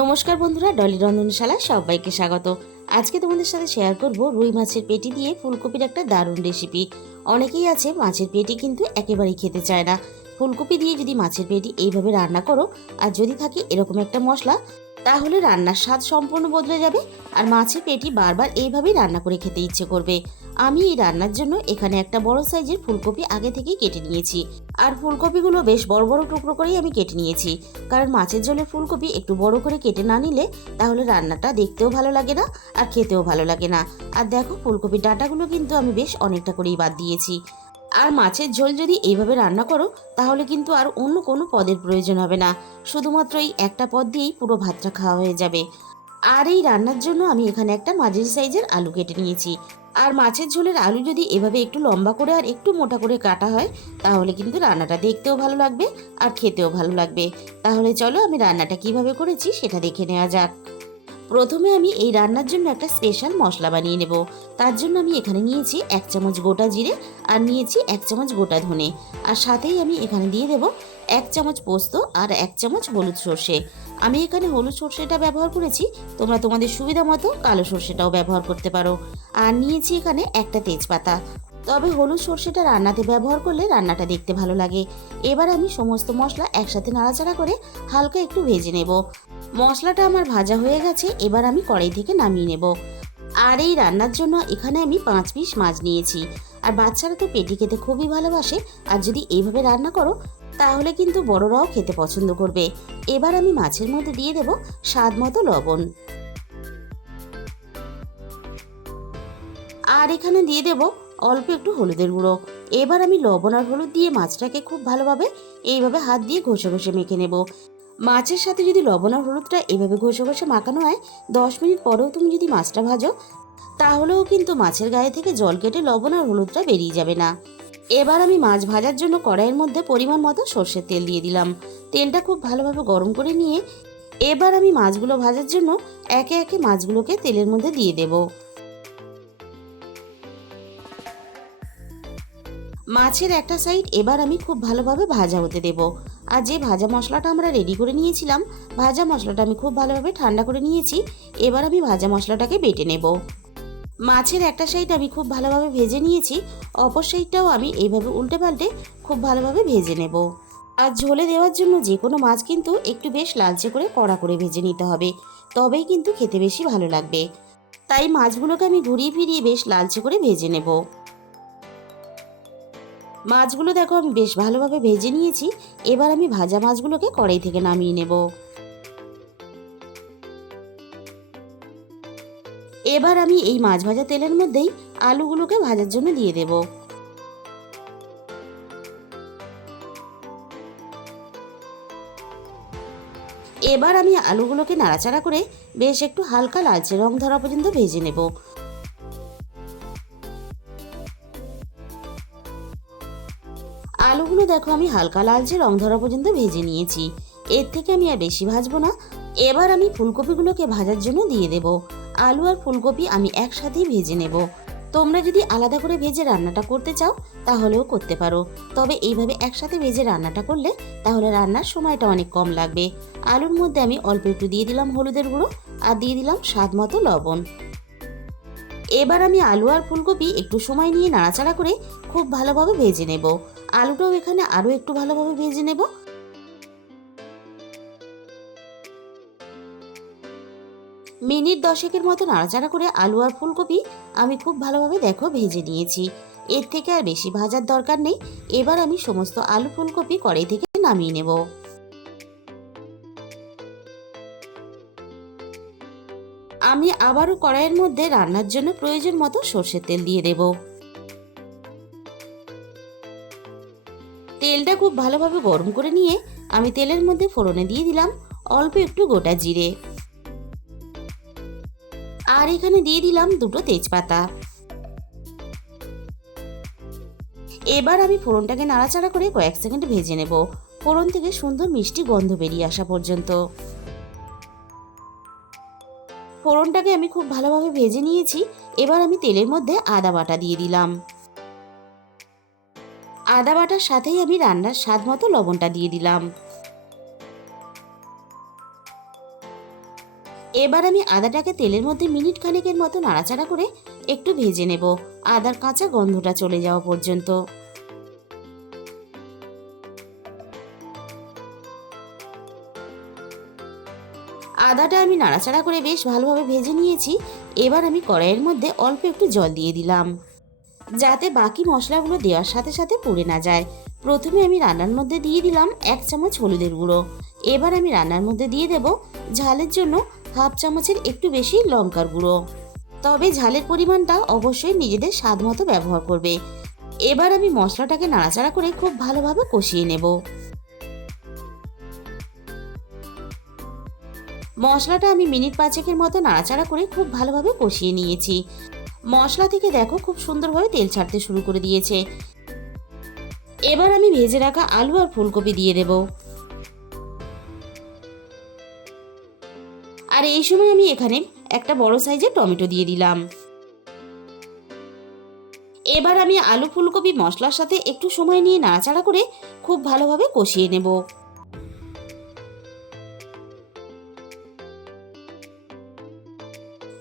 নমস্কার বন্ধুরা, ডলি রন্ধনশালায় সবাইকে স্বাগত। আজকে তোমাদের সাথে শেয়ার করব রুই মাছের পেটি দিয়ে ফুলকপির একটা দারুণ রেসিপি। অনেকেই আছে মাছের পেটি কিন্তু একেবারেই খেতে চায় না। ফুলকপি দিয়ে যদি মাছের পেটি এইভাবে রান্না করো আর যদি থাকে এরকম একটা মশলা, তাহলে রান্নার স্বাদ সম্পূর্ণ বদলে যাবে। আর মাছের পেটি বারবার এইভাবেই রান্না করে খেতে ইচ্ছে করবে। আমি এই রান্নার জন্য এখানে একটা বড় সাইজের ফুলকপি আগে থেকেই কেটে নিয়েছি। আর ফুলকপিগুলো বেশ বড় বড় টুকরো করেই আমি কেটে নিয়েছি, কারণ মাছের ঝোলে ফুলকপি একটু বড় করে কেটে না নিলে তাহলে রান্নাটা দেখতেও ভালো লাগে না আর খেতেও ভালো লাগে না। আর দেখো, ফুলকপির ডাঁটাগুলো কিন্তু আমি বেশ অনেকটা করেই বাদ দিয়েছি। আর মাছের ঝোল যদি এইভাবে রান্না করো তাহলে কিন্তু আর অন্য কোনো পদের প্রয়োজন হবে না, শুধুমাত্র এই একটা পদ দিয়েই পুরো ভাতটা খাওয়া হয়ে যাবে। আর এই রান্নার জন্য আমি এখানে একটা মাঝারি সাইজের আলু কেটে নিয়েছি। আর মাছের ঝোলের আলু যদি এভাবে একটু লম্বা করে আর একটু মোটা করে কাটা হয় তাহলে কিন্তু রান্নাটা দেখতেও ভালো লাগবে আর খেতেও ভালো লাগবে। তাহলে চলো আমি রান্নাটা কিভাবে করেছি সেটা দেখে নেওয়া যাক। প্রথমে আমি এই রান্নার জন্য একটা স্পেশাল মশলা বানিয়ে নেব। তার জন্য আমি এখানে নিয়েছি 1 চামচ গোটা জিরে, আর নিয়েছি 1 চামচ গোটা ধনে, আর সাথেই আমি এখানে দিয়ে দেব 1 চামচ পোস্ত আর 1 চামচ হলুদ সর্ষে। আমি এখানে হলুদ সর্ষেটা ব্যবহার করেছি, তোমরা তোমাদের সুবিধা মতো কালো সর্ষেটাও ব্যবহার করতে পারো। আর নিয়েছি এখানে একটা তেজপাতা, তবে হলুদ সর্ষেটা রান্নাতে ব্যবহার করলে রান্নাটা দেখতে ভালো লাগে। এবার আমি সমস্ত মশলা একসাথে নাড়াচাড়া করে হালকা একটু ভেজে নেব। মশলাটা আমার ভাজা হয়ে গেছে, এবার আমি কড়াই থেকে নামিয়ে নেব। আর এই রান্নার জন্য এখানে আমি 5 পিস মাছ নিয়েছি। আর বাচ্চারা তো পেটি খেতে খুবই ভালোবাসে, আর যদি এইভাবে রান্না করো তাহলে কিন্তু বড়রাও খেতে পছন্দ করবে। এবার আমি মাছের মধ্যে দিয়ে দেব স্বাদ মতো লবণ, আর এখানে দিয়ে দেব অল্প একটু হলুদের গুঁড়ো। এবার আমি লবণ আর হলুদ দিয়ে মাছটাকে খুব ভালোভাবে এইভাবে হাত দিয়ে ঘষে ঘষে মেখে নেব। মাছের সাথে যদি লবণ আর হলুদটা এভাবে ঘষে ঘষে মাখানো হয়, 10 মিনিট পরেও তুমি যদি মাছটা ভাজো তাহলেও কিন্তু মাছের গায়ে থেকে জল কেটে লবণ আর হলুদটা বেরিয়ে যাবে না। এবার আমি মাছ ভাজার জন্য কড়াইয়ের মধ্যে পরিমাণ মতো সর্ষের তেল দিয়ে দিলাম। তেলটা খুব ভালোভাবে গরম করে নিয়ে এবার আমি মাছগুলো ভাজার জন্য একে একে মাছগুলোকে তেলের মধ্যে দিয়ে দেব। মাছের একটা সাইড এবার আমি খুব ভালোভাবে ভাজা হতে দেব। আর যে ভাজা মশলাটা আমরা রেডি করে নিয়েছিলাম, ভাজা মশলাটা আমি খুব ভালোভাবে ঠান্ডা করে নিয়েছি। এবার আমি ভাজা মশলাটাকে বেটে নেব। মাছের একটা সাইড আমি খুব ভালোভাবে ভেজে নিয়েছি, অপর সাইডটাও আমি এইভাবে উল্টে পাল্টে খুব ভালোভাবে ভেজে নেব। আর ঝোলে দেওয়ার জন্য যে কোনো মাছ কিন্তু একটু বেশ লালচে করে কড়া করে ভেজে নিতে হবে, তবেই কিন্তু খেতে বেশি ভালো লাগবে। তাই মাছগুলোকে আমি ঘুরিয়ে ফিরিয়ে বেশ লালচে করে ভেজে নেব। মাছগুলো দেখো আমি বেশ ভালোভাবে ভেজে নিয়েছি। এবার আমি ভাজা মাছগুলোকে কড়াই থেকে নামিয়ে নেব। এবার আমি এই মাছ ভাজা তেলের মধ্যেই আলুগুলোকে ভাজার জন্য দিয়ে দেব। এবার আমি আলুগুলোকে নাড়াচাড়া করে বেশ একটু হালকা লালচে রং ধরা পর্যন্ত ভেজে নেব। আলুগুলো দেখো আমি হালকা লালচে রং ধরা পর্যন্ত ভেজে নিয়েছি, এর থেকে আমি আর বেশি ভাজবো না। এবার আমি ফুলকপিগুলোকে ভাজার জন্য দিয়ে দেব। আলু আর ফুলকপি আমি একসাথেই ভেজে নেব। তোমরা যদি আলাদা করে ভেজে রান্নাটা করতে চাও তাহলেও করতে পারো, তবে এইভাবে একসাথে ভেজে রান্নাটা করলে তাহলে রান্নার সময়টা অনেক কম লাগবে। আলুর মধ্যে আমি অল্প একটু দিয়ে দিলাম হলুদের গুঁড়ো, আর দিয়ে দিলাম স্বাদ মতো লবণ। এবার আমি আলু আর ফুলকপি একটু সময় নিয়ে নাড়াচাড়া করে খুব ভালোভাবে ভেজে নেব। আলুটাও এখানে আরও একটু ভালোভাবে ভেজে নেব। মিনিট 10-এর মতো নাড়াচাড়া করে আলু আর ফুলকপি আমি খুব ভালোভাবে দেখো ভেজে নিয়েছি, এর থেকে আর বেশি ভাজার দরকার নেই। এবার আমি সমস্ত আলু ফুলকপি কড়াই থেকে নামিয়ে নেব। আমি আবারও কড়াইয়ের মধ্যে রান্নার জন্য প্রয়োজন মতো সর্ষের তেল দিয়ে দেব। তেলটা খুব ভালোভাবে গরম করে নিয়ে আমি তেলের মধ্যে ফোড়নে দিয়ে দিলাম অল্প একটু গোটা জিরে, আর এখানে দিয়ে দিলাম দুটো তেজপাতা। এবার আমি ফোড়নটাকে নাড়াচাড়া করে কয়েক সেকেন্ড ভেজে নেব, ফোড়ন থেকে সুন্দর মিষ্টি গন্ধ বেরিয়ে আসা পর্যন্ত। ফোড়নটাকে আমি খুব ভালোভাবে ভেজে নিয়েছি। এবার আমি তেলের মধ্যে আদা বাটা দিয়ে দিলাম। আদা বাটার সাথেই আমি রান্নার স্বাদ মতো লবণটা দিয়ে দিলাম। এবার আমি আদাটাকে তেলের মধ্যে মিনিট খানেকের মতো নাড়াচাড়া করে একটু ভেজে নেব, আদার কাঁচা গন্ধটা চলে যাওয়া পর্যন্ত। আদাটা আমি নাড়াচাড়া করে বেশ ভালোভাবে ভেজে নিয়েছি। এবার আমি কড়াইয়ের মধ্যে অল্প একটু জল দিয়ে দিলাম, যাতে বাকি মশলাগুলো দেওয়ার সাথে সাথে পুড়ে না যায়। প্রথমে আমি রান্নার মধ্যে দিয়ে দিলাম 1 চামচ হলুদের গুঁড়ো। এবার আমি রান্নার মধ্যে দিয়ে দেব ঝালের জন্য হাফ চামচের একটু বেশি লঙ্কার গুঁড়ো। তবে ঝালের পরিমাণটা অবশ্যই নিজেদের স্বাদ মতো ব্যবহার করবে। এবার আমি মশলাটাকে নাড়াচাড়া করে খুব ভালোভাবে কষিয়ে নেব। মশলাটা আমি মিনিট 5 মতো নাড়াচাড়া করে খুব ভালোভাবে কষিয়ে নিয়েছি। মশলা থেকে দেখো খুব সুন্দরভাবে তেল ছাড়তে শুরু করে দিয়েছে। এবার আমি ভেজে রাখা আলু আর ফুলকপি দিয়ে দেব। আর এই সময় আমি এখানে একটা বড় সাইজের টমেটো দিয়ে দিলাম। এবার আমি আলু ফুলকপি মশলার সাথে একটু সময় নিয়ে নাড়াচাড়া করে খুব ভালোভাবে কষিয়ে নেব।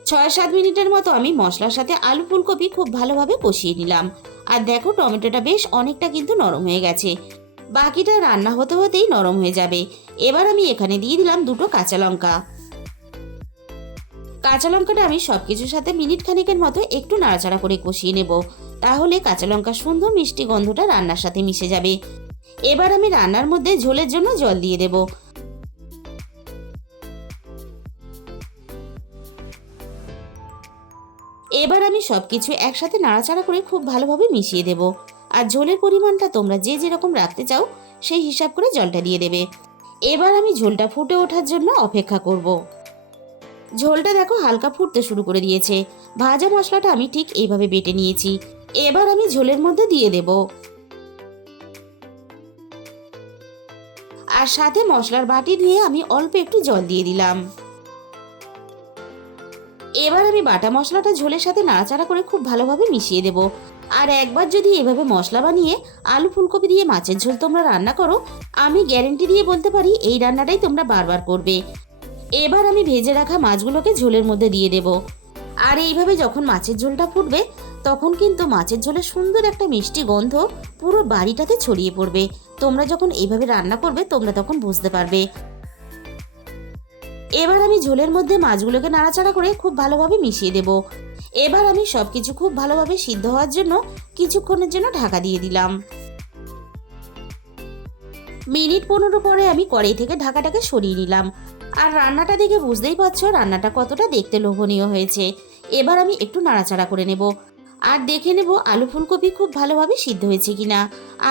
6-7 মিনিটের মতো আমি মশলার সাথে আলু ফুলকপি খুব ভালোভাবে কষিয়ে নিলাম। আর দেখো টমেটোটা বেশ অনেকটা কিন্তু নরম হয়ে গেছে, বাকিটা রান্না হতে হতেই নরম হয়ে যাবে। এবার আমি এখানে দিয়ে দিলাম 2টো কাঁচা লঙ্কা। কাঁচা লঙ্কাটা আমি সবকিছুর সাথে মিনিট খানেকের মতো একটু নাড়াচাড়া করে কষিয়ে নেব, তাহলে কাঁচা লঙ্কার সুন্দর মিষ্টি গন্ধটা রান্নার সাথে মিশে যাবে। এবার আমি রান্নার মধ্যে ঝোলের জন্য জল দিয়ে দেব। এবার আমি সবকিছু একসাথে নাড়াচাড়া করে খুব ভালোভাবে মিশিয়ে দেব। আর ঝোলের পরিমাণটা তোমরা যে যেরকম রাখতে চাও সেই হিসাব করে জলটা দিয়ে দেবে। এবার আমি ঝোলটা ফুটে ওঠার জন্য অপেক্ষা করব। ঝোলটা দেখো হালকা ফুটতে শুরু করে দিয়েছে। ভাজা মশলাটা আমি ঠিক এইভাবে বেটে নিয়েছি। এবার আমি ঝোলের মধ্যে দিয়ে দেব, আর সাথে মশলার বাটি ধুয়ে আমি অল্প একটু জল দিয়ে দিলাম। এবার আমি বাটা মশলাটা ঝোলের সাথে নাড়াচাড়া করে খুব ভালোভাবে মিশিয়ে দেব। আর একবার যদি এভাবে মশলা বানিয়ে আলু ফুলকপি দিয়ে মাছের ঝোল তোমরা রান্না করো, আমি গ্যারেন্টি দিয়ে বলতে পারি এই রান্নাটাই তোমরা বারবার করবে। এবার আমি ভেজে রাখা মাছগুলোকে ঝোলের মধ্যে দিয়ে দেব। আর এইভাবে যখন মাছের ঝোলটা ফুটবে, তখন কিন্তু মাছের ঝোলের সুন্দর একটা মিষ্টি গন্ধ পুরো বাড়িটাতে ছড়িয়ে পড়বে। তোমরা যখন এইভাবে রান্না করবে তোমরা তখন বুঝতে পারবে। এবার আমি ঝোলের মধ্যে মাছগুলোকে নাড়াচাড়া করে খুব ভালোভাবে মিশিয়ে দেব। এবার আমি সবকিছু খুব ভালোভাবে সিদ্ধ হওয়ার জন্য কিছুক্ষণের জন্য ঢাকা দিয়ে দিলাম। মিনিট 15 পরে আমি কড়াই থেকে ঢাকাটাকে সরিয়ে নিলাম। আর রান্নাটা দেখে বুঝতেই পারছো রান্নাটা কতটা দেখতে লোভনীয় হয়েছে। এবার আমি একটু নাড়াচাড়া করে নেব আর দেখে নেব আলু ফুলকপি খুব ভালোভাবে সিদ্ধ হয়েছে কিনা।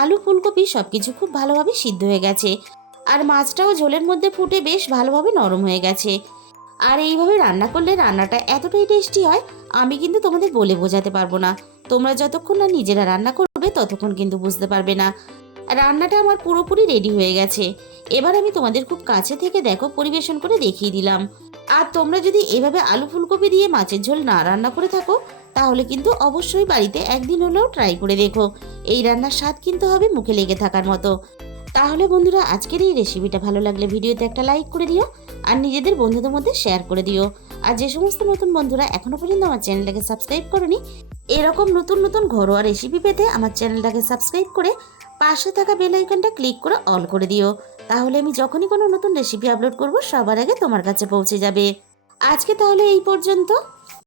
আলু ফুলকপি সবকিছু খুব ভালোভাবে সিদ্ধ হয়ে গেছে। আর মাছটাও ঝোলের মধ্যে ফুটে বেশ ভালোভাবে নরম হয়ে গেছে। আর এইভাবে রান্না করলে রান্নাটা এতটাই টেস্টি হয়, আমি কিন্তু তোমাদের বলে বোঝাতে পারবো না। তোমরা যতক্ষণ না নিজেরা রান্না করবে ততক্ষণ কিন্তু বুঝতে পারবে না। রান্নাটা আমার পুরোপুরি রেডি হয়ে গেছে। এবার আমি তোমাদের খুব কাছে থেকে দেখো পরিবেশন করে দেখিয়ে দিলাম। আর তোমরা যদি এভাবে আলু ফুলকপি দিয়ে মাছের ঝোল না রান্না করে থাকো, তাহলে কিন্তু অবশ্যই বাড়িতে একদিন হলেও ট্রাই করে দেখো। এই রান্নার স্বাদ কিন্তু হবে মুখে লেগে থাকার মতো। তাহলে বন্ধুরা, আজকের এই রেসিপিটা ভালো লাগলে ভিডিওতে একটা লাইক করে দিও আর নিজেদের বন্ধুদের মধ্যে শেয়ার করে দিও। আর যে সমস্ত নতুন বন্ধুরা এখনো পর্যন্ত আমার চ্যানেলটাকে সাবস্ক্রাইব করোনি, এরকম নতুন নতুন ঘরোয়া রেসিপি পেতে আমার চ্যানেলটাকে সাবস্ক্রাইব করে পাশে থাকা বেল আইকনটা ক্লিক করে অল করে দিও। তাহলে আমি যখনই কোনো নতুন রেসিপি আপলোড করব সবার আগে তোমার কাছে পৌঁছে যাবে। আজকে তাহলে এই পর্যন্ত।